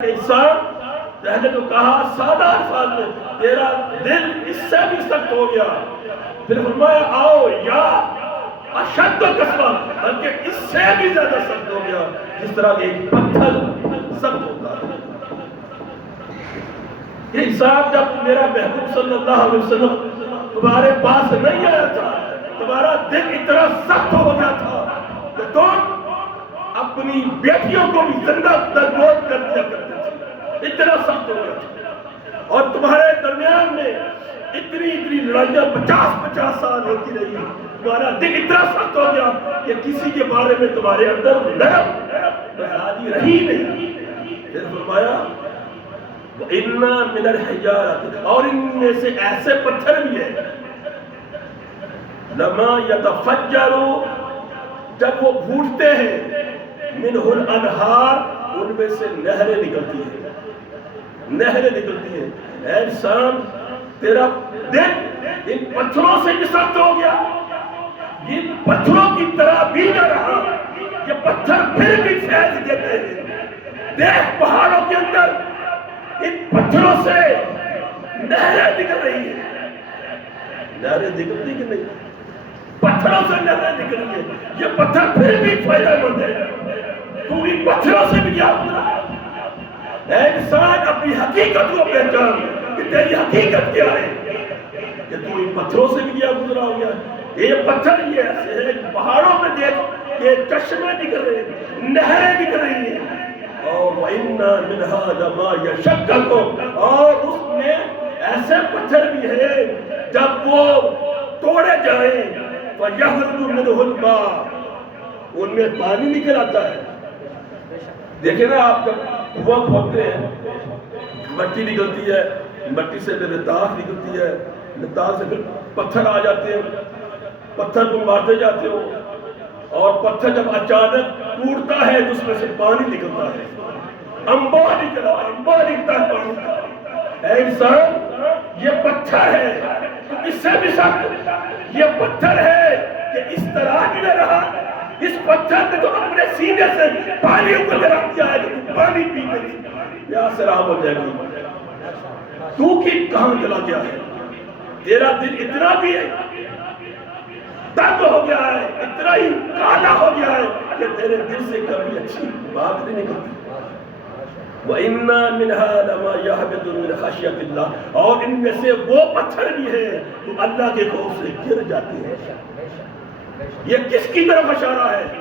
انسان پہلے تو کہا سادہ الفاظ میں تیرا دل اس سے بھی سخت ہو گیا، پھر فرمایا آؤ یا اشد قسوہ، بلکہ اس سے بھی زیادہ سخت ہو گیا جس طرح ایک پتھر سخت ہوتا ہے۔ یہ انسان جب میرا محبوب صلی اللہ علیہ وسلم تمہارے پاس نہیں آیا تھا، تمہارا دل اتنا سخت ہو گیا تھا کہ تم اپنی بیٹیوں کو بھی زندہ درگور کر دیا کرتے تھے، اتنا سخت ہو گیا تھا، اور تمہارے درمیان میں اتنی لڑائیاں 50 سال ہوتی رہی، تمہارا دل اتنا سخت ہو گیا کہ کسی کے بارے میں تمہارے اندر نرم آزادی رہی نہیں۔ پھر فرمایا وَإِنَّا مِنَ الْحِجَارَةِ، اور ان میں سے ایسے پتھر بھی ہیں لَمَا يَتَفَجَّرُ، جب وہ پھوٹتے ہیں، مِنْهُ الْأَنْهَارُ، ان میں سے نہریں نکلتی ہیں، نہریں نکلتی ہیں۔ اے انسان، تیرا دل ان پتھروں سے بھی سخت ہو گیا، یہ پتھروں کی طرح بھی نہ رہا، یہ پتھر پھر بھی فیض دیتے ہیں۔ دیکھ پہاڑوں کے اندر ان پتھروں سے نہریں نکل رہی ہیں، نہریں نکلتی کہ نہیں؟ پتھروں سے نہریں نکل رہی ہیں، یہ پتھر پھر بھی فائدہ مند ہے، تو ان پتھروں سے بھی کیا ہوگا؟ اے انسان، اپنی حقیقت کو پہچان کہ تیری حقیقت کیا ہے، کہ تو ان پتھروں سے بھی کیا گزرا ہو گیا۔ یہ پتھر یہ ایسے ہیں، پہاڑوں میں دیکھ کہ چشمے نکل رہے ہیں، نہریں نکل رہی ہیں، اور وَإِنَّا مِنْهَا لَمَا يَشَقَّقُ، اور اس میں ایسے پتھر بھی ہیں جب وہ توڑے جائیں فَيَخْرُجُ مِنْهُ الْمَاءُ، ان میں پانی نکل آتا ہے۔ دیکھیں نا، آپ جب کنواں کھودتے ہیں، مٹی نکلتی ہے، مٹی سے پھر لتاف نکلتی ہے، لتاف سے پھر پتھر آ جاتے ہیں، پتھر کو مارتے جاتے ہو، اور پتھر جب اچانک ٹوٹتا ہے تو اس میں سے پانی نکلتا ہے، انبا نکلتا ہے پانی کا۔ اے انسان، یہ پتھر ہے تو اس سے بھی سخت، یہ پتھر ہے کہ اس طرح بھی نہ رہا، اس پتھر نے تو اپنے سینے سے پانی اوپر کے رکھ دیا ہے کہ تو پانی پی گئی، پیاس سراب ہو جائے گی۔ تو کی کہاں چلا گیا ہے؟ تیرا دل اتنا بھی ہے تنگ ہو گیا ہے، اتنا ہی کالا ہو گیا ہے کہ تیرے دل سے کبھی اچھی بات نہیں نکلتی۔ وَإِنَّا مِنْهَا لَمَا يَهْبِطُ مِنْ خَشْيَةِ اللَّهِ، اور ان میں سے وہ پتھر بھی ہیں تو اللہ کے خوف سے گر جاتے ہیں۔ یہ کس کی طرف اشارہ ہے؟